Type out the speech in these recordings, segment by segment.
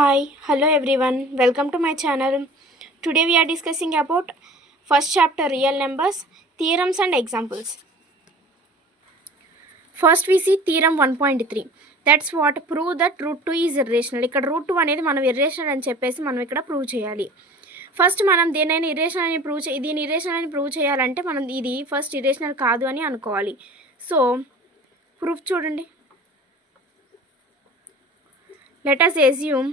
Hi, hello everyone. Welcome to my channel. Today we are discussing about first chapter real numbers, theorems and examples. First we see theorem 1.3. That's what prove that root 2 is irrational. ఇక్కడ root 2 అనేది మనం irrational అని చెప్పేసి మనం ఇక్కడ ప్రూవ్ చేయాలి. ఫస్ట్ మనం దేనైనా irrational అని దీని irrational అని ప్రూవ్ చేయాలంటే మనం ఇది ఫస్ట్ irrational కాదు అని అనుకోవాలి. సో ప్రూఫ్ చూడండి. Let us assume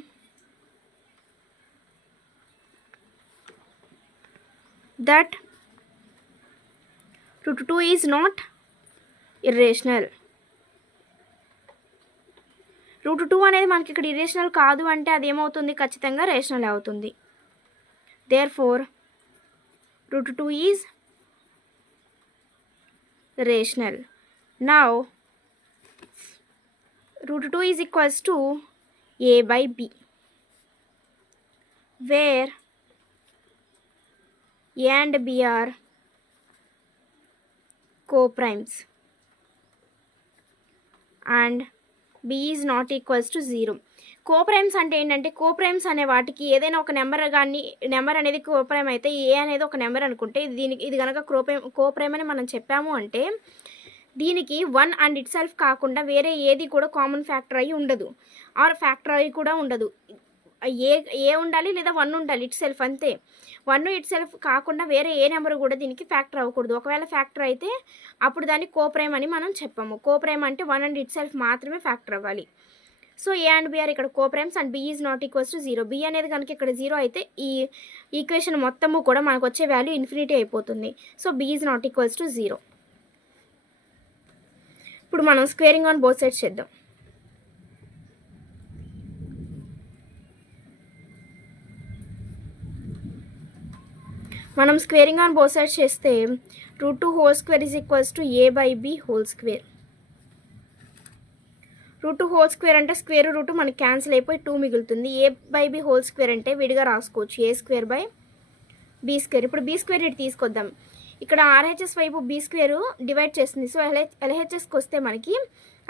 that root 2 is not irrational. Route 2 అనేది మనకి ఇక్కడ ఇరేషనల్ కాదు అంటే అది ఏమవుతుంది, ఖచ్చితంగా రేషనల్ అవుతుంది. Therefore root 2 is rational. Now root 2 is equals to a by b, where a and b are co-primes and b is not equals to 0. కోప్రైమ్స్ అంటే ఏంటంటే, కోప్రైమ్స్ అనే వాటికి ఏదైనా ఒక నెంబర్ అనేది కోప్రైమ్ అయితే ఏ అనేది ఒక నెంబర్ అనుకుంటే ఇది కనుక కోప్రైమ్ అని మనం చెప్పాము అంటే దీనికి 1 అండ్ ఇట్ సెల్ఫ్ కాకుండా వేరే ఏది కూడా కామన్ ఫ్యాక్టర్ అయ్యి ఉండదు, ఆర్ ఫ్యాక్టర్ అయ్యి కూడా ఉండదు. ఏ ఉండాలి లేదా 1 ఉండాలి ఇట్ సెల్ఫ్, అంతే. 1 ఇట్ సెల్ఫ్ కాకుండా వేరే ఏ నెంబర్ కూడా దీనికి ఫ్యాక్టర్ అవ్వకూడదు. ఒకవేళ ఫ్యాక్టర్ అయితే అప్పుడు దాన్ని కోప్రైమ్ అని మనం చెప్పాము. కోప్రైమ్ అంటే 1 అండ్ ఇట్ సెల్ఫ్ మాత్రమే ఫ్యాక్టర్ అవ్వాలి. So a and b are ఇక్కడ coprimes and b is not equals to 0. B అనేది కనుక ఇక్కడ 0 అయితే ఈ ఈక్వేషన్ మొత్తము కూడా మనకు వచ్చే వాల్యూ ఇన్ఫినిటీ అయిపోతుంది. So B is not equals to 0. ఇప్పుడు మనం స్క్వేరింగ్ ఆన్ బోత్ సైడ్స్ చేద్దాం. మనం స్క్వేరింగ్ ఆన్ బోత్ సైడ్స్ చేస్తే root 2 whole square is equals to A by B whole square. Root 2 whole square అంటే స్క్వేర్ రూట్ మనకి cancel అయిపోయి 2 మిగులుతుంది. A by B whole square అంటే విడిగా రాసుకోవచ్చు, A square by B square. ఇప్పుడు B square ఇటు తీసుకొద్దాం. ఇక్కడ ఆర్హెచ్ఎస్ వైపు బి స్క్వేర్ డివైడ్ చేస్తుంది. సో ఎల్హెచ్ఎస్కి వస్తే మనకి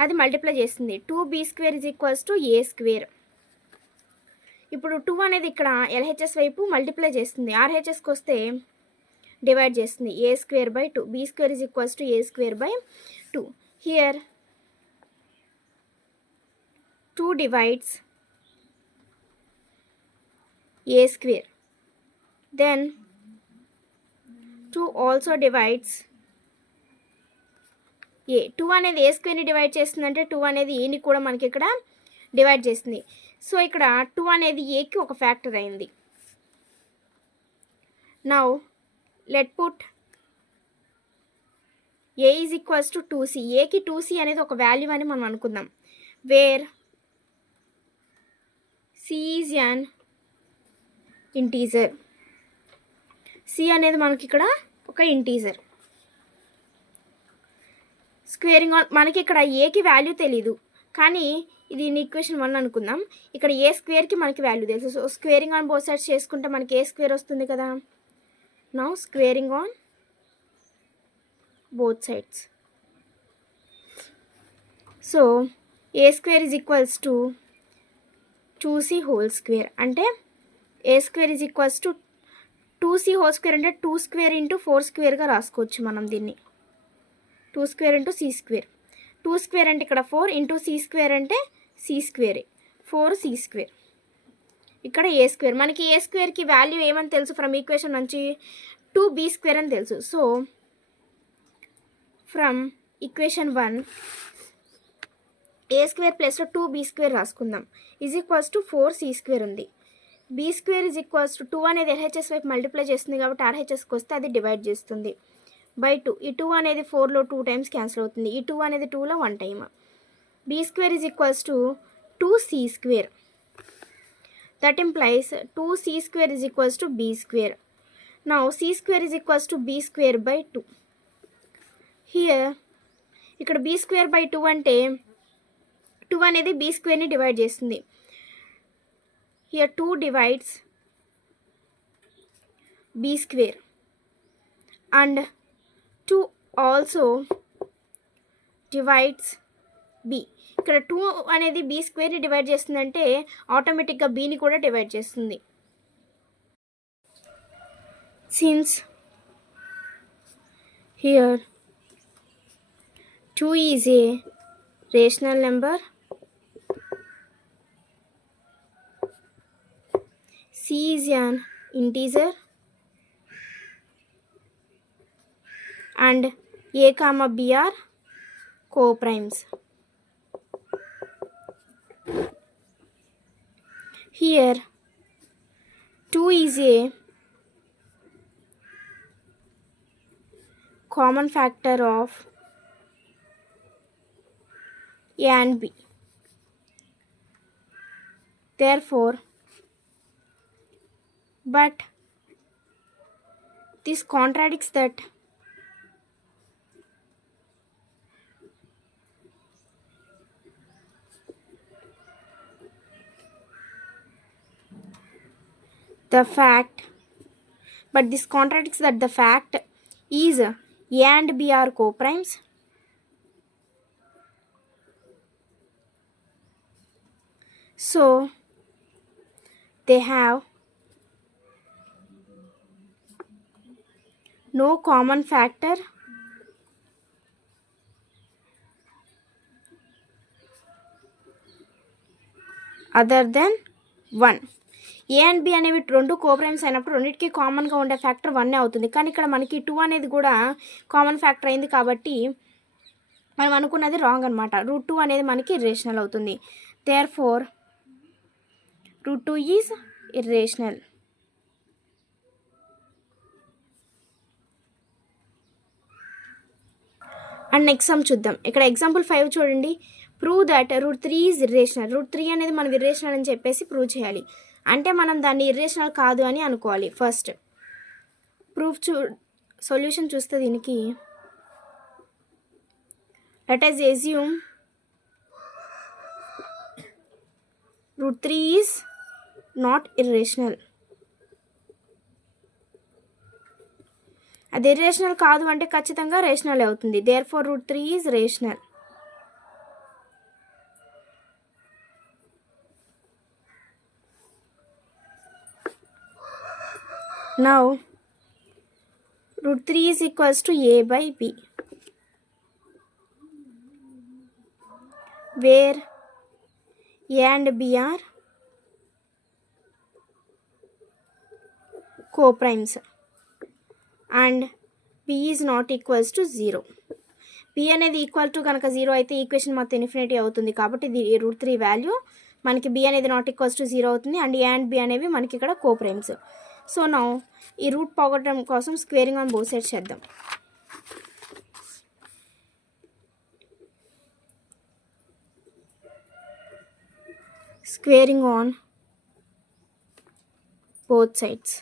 అది మల్టిప్లై చేస్తుంది. 2b square is equals to a square. ఇప్పుడు 2 అనేది ఇక్కడ ఎల్హెచ్ఎస్ వైపు మల్టిప్లై చేస్తుంది, ఆర్హెచ్ఎస్కి వస్తే డివైడ్ చేస్తుంది. A square by 2, b square is equals to a square by 2. Here 2 divides a square, then 2 also divides a. 2 అనేది ఏ స్క్వేర్ని డివైడ్ చేస్తుందంటే 2 అనేది ఏని కూడా మనకి ఇక్కడ డివైడ్ చేస్తుంది. సో ఇక్కడ 2 అనేది ఏకి ఒక ఫ్యాక్టర్ అయింది. Now let put A is equals to 2c. ఏకి 2c అనేది ఒక వాల్యూ అని మనం అనుకుందాం, where c is an integer. c అనేది మనకి ఇక్కడ ఒక ఇంటీజర్. స్క్వేరింగ్ ఆన్ మనకి ఇక్కడ ఏకి వాల్యూ తెలీదు, కానీ ఇది ఈక్వేషన్ 1 అనుకుందాం. ఇక్కడ ఏ స్క్వేర్కి మనకి వాల్యూ తెలుసు. So squaring on both sides చేసుకుంటే మనకి ఏ స్క్వేర్ వస్తుంది కదా. Now squaring on both sides. So a square is equals to 2c whole square. అంటే a square is equals to 2c whole square అంటే 2 స్క్వేర్ ఇంటూ 4 స్క్వేర్గా రాసుకోవచ్చు మనం దీన్ని. 2 స్క్వేర్ ఇంటూ c స్క్వేర్. 2 స్క్వేర్ అంటే ఇక్కడ 4 ఇంటూ c స్క్వేర్ అంటే c స్క్వేరే, 4c స్క్వేర్. ఇక్కడ ఏ స్క్వేర్, మనకి ఏ స్క్వేర్కి వాల్యూ ఏమని తెలుసు ఫ్రమ్ ఈక్వేషన్ నుంచి, 2b స్క్వేర్ అని తెలుసు. So from equation 1 a square ప్లస్లో 2b స్క్వేర్ రాసుకుందాం, is equals to 4c square ఉంది. b square is equals to 2 అనేది ఎల్హెచ్ఎస్ వైపు మల్టిప్లై చేస్తుంది కాబట్టి ఆర్హెచ్ఎస్కి వస్తే అది డివైడ్ చేస్తుంది బై 2. ఈ 2 అనేది 4లో 2 టైమ్స్ క్యాన్సిల్ అవుతుంది. ఈ 2 అనేది 2లో 1 time. b square is equals to 2c square. That implies 2c square is equals to b square. Now c square is equals to b square by 2. Here ఇక్కడ b స్క్వేర్ బై 2 అంటే 2 అనేది b స్క్వేర్ని divide చేస్తుంది. Here 2 divides b square and 2 also divides B. ఇక్కడ 2 అనేది బి స్క్వేర్ని డివైడ్ చేస్తుందంటే ఆటోమేటిక్గా బిని కూడా డివైడ్ చేస్తుంది. Since here 2 is a rational number, C is an integer, and A comma B are co-primes. Here 2 is a common factor of A and B. Therefore, but this contradicts that the fact is A and B are co-primes. So they have no common factor other than 1. A and B అనేవి 2 కోప్రైమ్స్ అయినప్పుడు రెండింటికి కామన్గా ఉండే ఫ్యాక్టర్ 1 అవుతుంది. కానీ ఇక్కడ మనకి 2 అనేది కూడా కామన్ ఫ్యాక్టర్ అయింది కాబట్టి మనం అనుకున్నది రాంగ్ అనమాట. √2 అనేది మనకి ఇర్రేషనల్ అవుతుంది. దేర్ఫోర్ √2 is irrational. And next some చూద్దాం. ఇక్కడ ఎగ్జాంపుల్ 5 చూడండి. Prove that √3 is irrational. √3 అనేది మనం ఇర్రేషనల్ అని చెప్పేసి ప్రూవ్ చేయాలి. అంటే మనం దాన్ని ఇర్రేషనల్ కాదు అని అనుకోవాలి. ఫస్ట్ సొల్యూషన్ చూస్తే దీనికి let us assume √3 is not irrational. అది ఇర్రేషనల్ కాదు అంటే ఖచ్చితంగా రేషనల్ అవుతుంది. దేర్ఫోర్ √3 is rational. Now √3 is equals to A by B, where A and B are co-primes and B is not equals to 0. B అనేది ఈక్వల్ టు కనుక 0 అయితే ఈక్వేషన్ మొత్తం ఇన్ఫినిటీ అవుతుంది. కాబట్టి ఇది √3 వాల్యూ మనకి B అనేది నాట్ ఈక్వల్స్ టు 0 అవుతుంది. అండ్ A అండ్ B అనేవి మనకి ఇక్కడ కోప్రైమ్స్. సో నౌ ఈ రూట్ పోగొట్టడం కోసం స్క్వేరింగ్ ఆన్ బోత్ సైడ్స్ చేద్దాం. Squaring on both sides.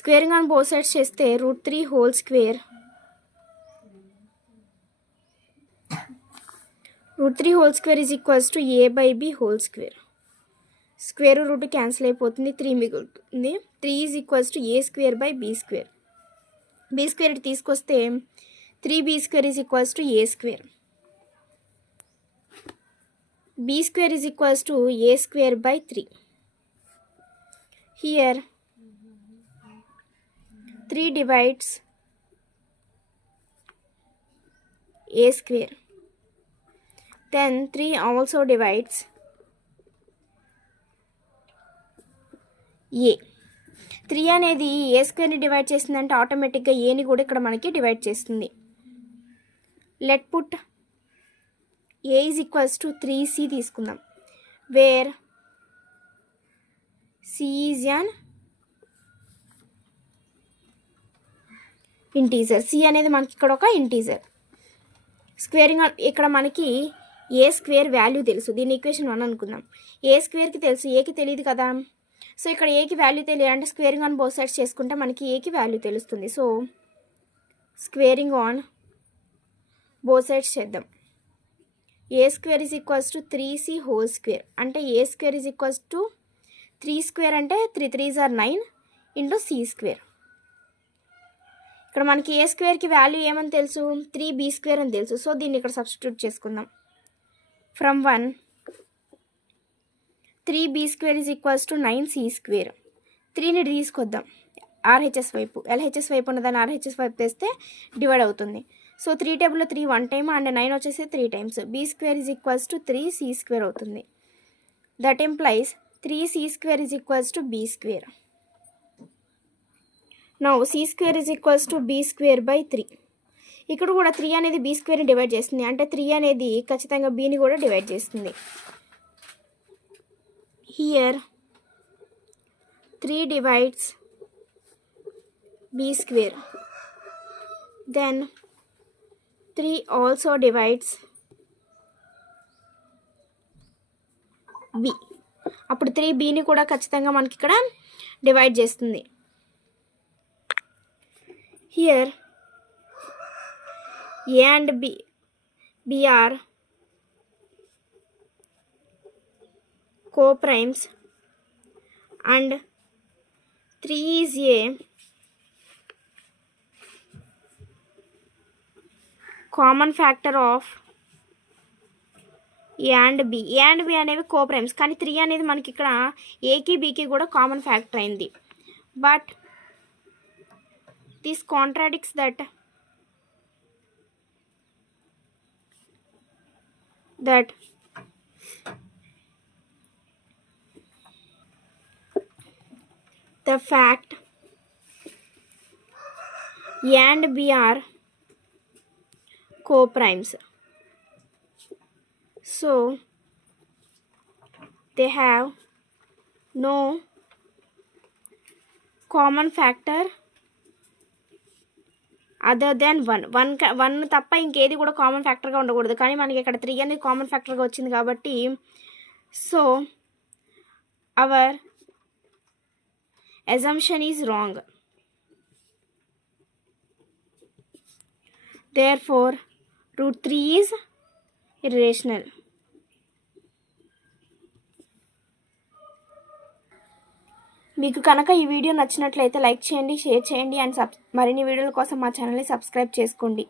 Squaring on both sides చేస్తే √3 whole square is equals to A by B whole square. Square root cancel అయిపోతుంది, 3 మిగులుతుంది. 3 is equals to A square by B square. B square తీసుకొస్తే 3B square is equals to A square. B square is equals to A square by 3. హియర్ 3 divides A square. Then 3 also divides A. 3 అనేది A స్క్వేర్ని డివైడ్ చేస్తుందంటే ఆటోమేటిక్గా ఏని కూడా ఇక్కడ మనకి divide చేస్తుంది. Let put A is equals to 3C తీసుకుందాం, where C is an integer. C అనేది మనకి ఇక్కడ ఒక ఇంటీజర్. స్క్వేరింగ్ ఇక్కడ మనకి A స్క్వేర్ వాల్యూ తెలుసు. దీని ఈక్వేషన్ 1 అనుకుందాం. A స్క్వేర్కి తెలుసు, Aకి తెలియదు కదా. సో ఇక్కడ Aకి వాల్యూ తెలియాలంటే స్క్వేరింగ్ ఆన్ బోత్ సైడ్స్ చేసుకుంటే మనకి Aకి వాల్యూ తెలుస్తుంది. So squaring on both sides చేద్దాం. A square is equals to 3C whole square. అంటే A square is equals to 3 స్క్వేర్ అంటే 3 3s are 9 into C square. ఇక్కడ మనకి ఏ స్క్వేర్కి వాల్యూ ఏమని తెలుసు, 3b² అని తెలుసు. సో దీన్ని ఇక్కడ సబ్స్టిట్యూట్ చేసుకుందాం. ఫ్రమ్ 1 3b² is equals to 9c². 3ని తీసుకొద్దాం RHS వైపు, LHS వైపు ఉన్నదాన్ని RHS వైపు తెస్తే డివైడ్ అవుతుంది. సో 3 టేబుల్లో 3 1 టైమ్ అండ్ 9 వచ్చేసి 3 times. b² is equals to 3c² అవుతుంది. That implies 3c² is equals to b². Now c² is equals to b²/3. ఇక్కడ కూడా 3 అనేది b²ని డివైడ్ చేస్తుంది, అంటే 3 అనేది ఖచ్చితంగా bని కూడా డివైడ్ చేస్తుంది. హియర్ 3 divides b². Then 3 also divides b. అప్పుడు 3bని కూడా ఖచ్చితంగా మనకి ఇక్కడ డివైడ్ చేస్తుంది. Here a and b are co-primes and 3 is a common factor of a and b. a and b అనేవి co-primes, కానీ 3 అనేది మనకి ఇక్కడ aకి bకి కూడా కామన్ ఫ్యాక్టర్ అయింది. బట్ దిస్ కాంట్రాడిక్ట్స్ that the fact a and b are co-primes, so they have no common factor other than 1 తప్ప ఇంకేది కూడా కామన్ ఫ్యాక్టర్గా ఉండకూడదు, కానీ మనకి ఇక్కడ 3 అనేది కామన్ ఫ్యాక్టర్గా వచ్చింది కాబట్టి so our assumption is wrong. Therefore √3 is irrational. మీకు కనుక ఈ వీడియో నచ్చినట్లయితే లైక్ చేయండి, షేర్ చేయండి అండ్ మరిన్ని వీడియోల కోసం మా ఛానల్ని సబ్స్క్రైబ్ చేసుకోండి.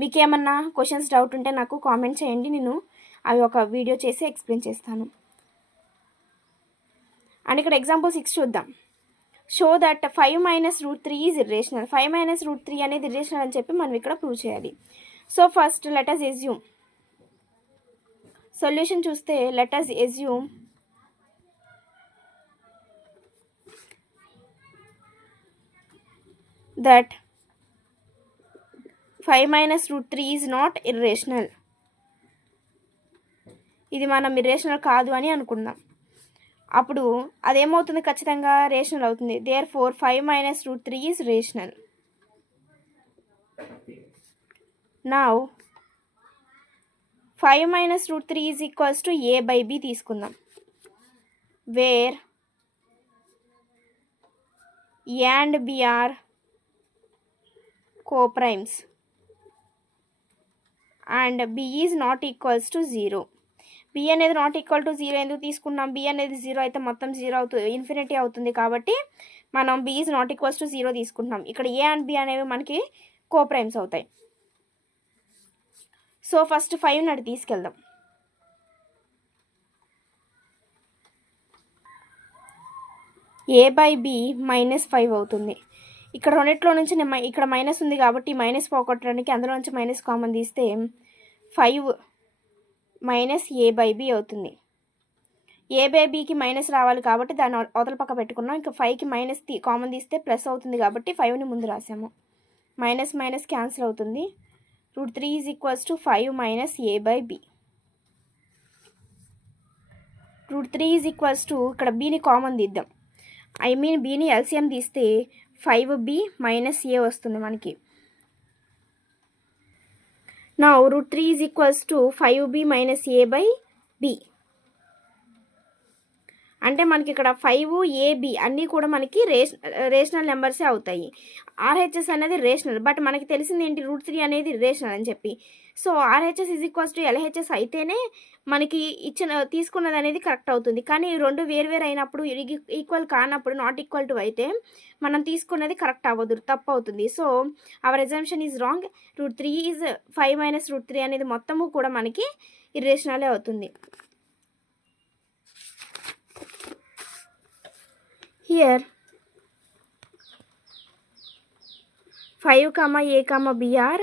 మీకు ఏమన్నా క్వశ్చన్స్ డౌట్ ఉంటే నాకు కామెంట్ చేయండి, నేను అవి ఒక వీడియో చేసి ఎక్స్ప్లెయిన్ చేస్తాను. అండ్ ఇక్కడ ఎగ్జాంపుల్ 6 చూద్దాం. Show that 5 - √3 is irrational. 5 - √3 అనేది ఇర్రేషనల్ అని చెప్పి మనం ఇక్కడ ప్రూవ్ చేయాలి. So first let us assume, solution చూస్తే let us assume that 5 - √3 is not irrational. ఇది మనం ఇర్రేషనల్ కాదు అని అనుకుందాం. అప్పుడు అదేమవుతుంది, ఖచ్చితంగా రేషనల్ అవుతుంది. therefore 5 - √3 is rational. now 5 - √3 is equals to a/b తీసుకుందాం, where a and b are co-primes and b is not equals to 0. b అనేది నాట్ ఈక్వల్ టు 0 ఎందుకు తీసుకున్నాం, b అనేది 0 అయితే మొత్తం 0 అవుతుంది, ఇన్ఫినిటీ అవుతుంది. కాబట్టి మనం b is not equals to 0 తీసుకుంటున్నాం. ఇక్కడ a అండ్ b అనేవి మనకి కోప్రైమ్స్ అవుతాయి. సో ఫస్ట్ 5 నాటి తీసుకెళ్దాం. a/b -5 అవుతుంది. ఇక్కడ రెండిట్లో నుంచి ఇక్కడ మైనస్ ఉంది కాబట్టి మైనస్ పోగొట్టడానికి అందులో నుంచి మైనస్ కామన్ తీస్తే 5 - a/b అవుతుంది. a/bకి మైనస్ రావాలి కాబట్టి దాన్ని అవతల పక్క పెట్టుకున్నాం. ఇంకా 5కి మైనస్ కామన్ తీస్తే ప్లస్ అవుతుంది కాబట్టి 5ని ముందు రాసాము. మైనస్ మైనస్ క్యాన్సిల్ అవుతుంది. √3 ఈజ్ ఈక్వల్స్ టు 5 - a/b. √3 ఈజ్ ఈక్వల్స్ టు ఇక్కడ bని కామన్ తీద్దాం, bని ఎల్సిఎం తీస్తే 5b - a వస్తుంది మనకి. now √3 ఈజ్ ఈక్వల్స్ టు 5b - a/b. అంటే మనకి ఇక్కడ 5 AB అన్నీ కూడా మనకి రేషనల్ నెంబర్సే అవుతాయి. ఆర్హెచ్ఎస్ అనేది రేషనల్, బట్ మనకి తెలిసింది ఏంటి, √3 అనేది రేషనల్ అని చెప్పి. సో ఆర్హెచ్ఎస్ LHS అయితేనే మనకి తీసుకున్నది అనేది కరెక్ట్ అవుతుంది. కానీ ఈ రెండు వేరు అయినప్పుడు, ఈక్వల్ కానప్పుడు, నాట్ ఈక్వల్ టు అయితే మనం తీసుకున్నది కరెక్ట్ అవ్వదు, తప్పు అవుతుంది. So our assumption is wrong. √3 ఈజ్ 5 - √3 అనేది మొత్తము కూడా మనకి ఇర్రేషనలే అవుతుంది. Here 5, A, B are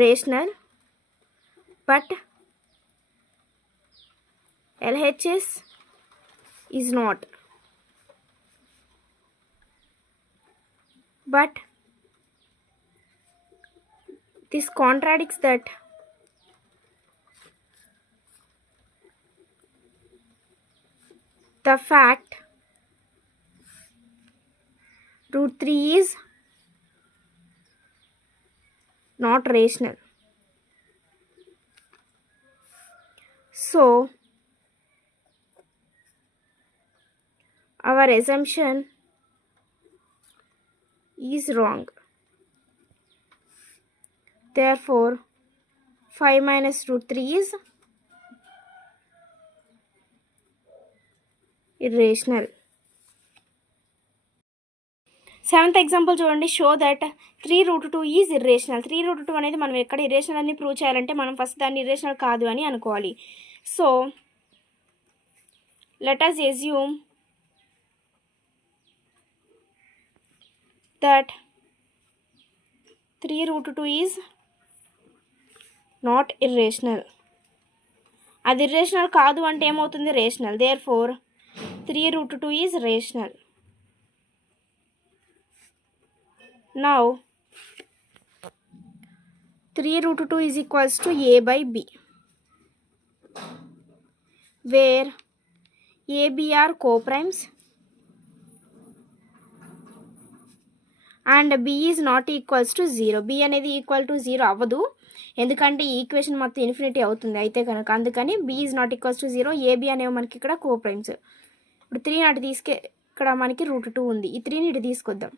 rational, but LHS is not. But this contradicts that the fact √3 is not rational. So our assumption is wrong. Therefore 5 - √3 is irrational. 7th example చూడండి. Show that 3√2 is irrational. 3√2 అనేది మనం ఎక్కడ ఇర్రేషనల్ అని ప్రూవ్ చేయాలంటే మనం ఫస్ట్ దాన్ని ఇర్రేషనల్ కాదు అని అనుకోవాలి. So let us assume that 3√2 is not irrational. అది ఇర్రేషనల్ కాదు అంటే ఏమవుతుంది, rational. Therefore 3√2 is rational. Now 3√2 is equals to A/B, where AB are co-primes and B is not equals to 0. B అనేది ఈక్వల్ టు 0 అవ్వదు, ఎందుకంటే ఈ ఈక్వేషన్ మొత్తం ఇన్ఫినిటీ అవుతుంది అయితే కనుక. అందుకని B is not equals to 0. AB అనేవి మనకి ఇక్కడ co-primes. ఇప్పుడు 3 నాటి ఇక్కడ మనకి √2 ఉంది. ఈ 3ని ఇటు తీసుకొద్దాం,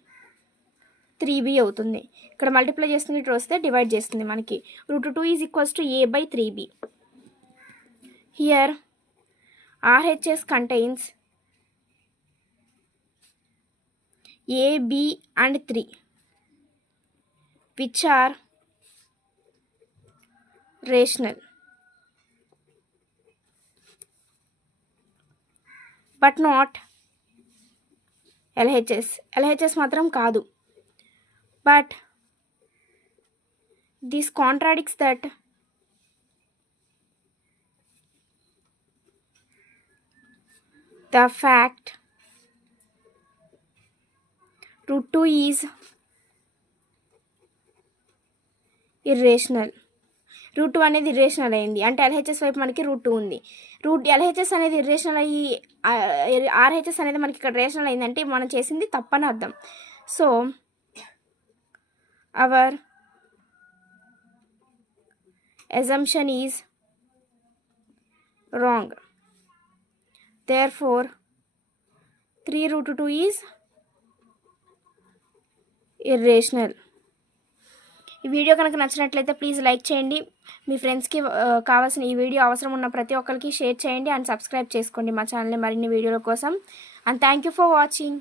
3B అవుతుంది. ఇక్కడ మల్టిప్లై చేస్తుంది, ఇటు వస్తే డివైడ్ చేస్తుంది మనకి. √2 is equals to A/3B. Here RHS contains A, B and 3 which are rational but not LHS. LHS మాత్రం కాదు. But this contradicts that the fact √2 is irrational. √2 అనేది ఇర్రేషనల్ అయింది అంటే LHS వైపు మనకి √2 ఉంది. LHS అనేది ఇర్రేషనల్ అయ్యి RHS అనేది మనకి ఇక్కడ రేషనల్ అయిందంటే మనం చేసింది తప్పని అర్థం. So our assumption is wrong. Therefore 3√2 is irrational. ఈ వీడియో కనుక నచ్చినట్లయితే ప్లీజ్ లైక్ చేయండి. మీ ఫ్రెండ్స్కి కావాల్సిన ఈ వీడియో అవసరం ఉన్న ప్రతి ఒక్కరికి షేర్ చేయండి అండ్ సబ్స్క్రైబ్ చేసుకోండి మా ఛానల్ని మరిన్ని వీడియోల కోసం. And thank you for watching.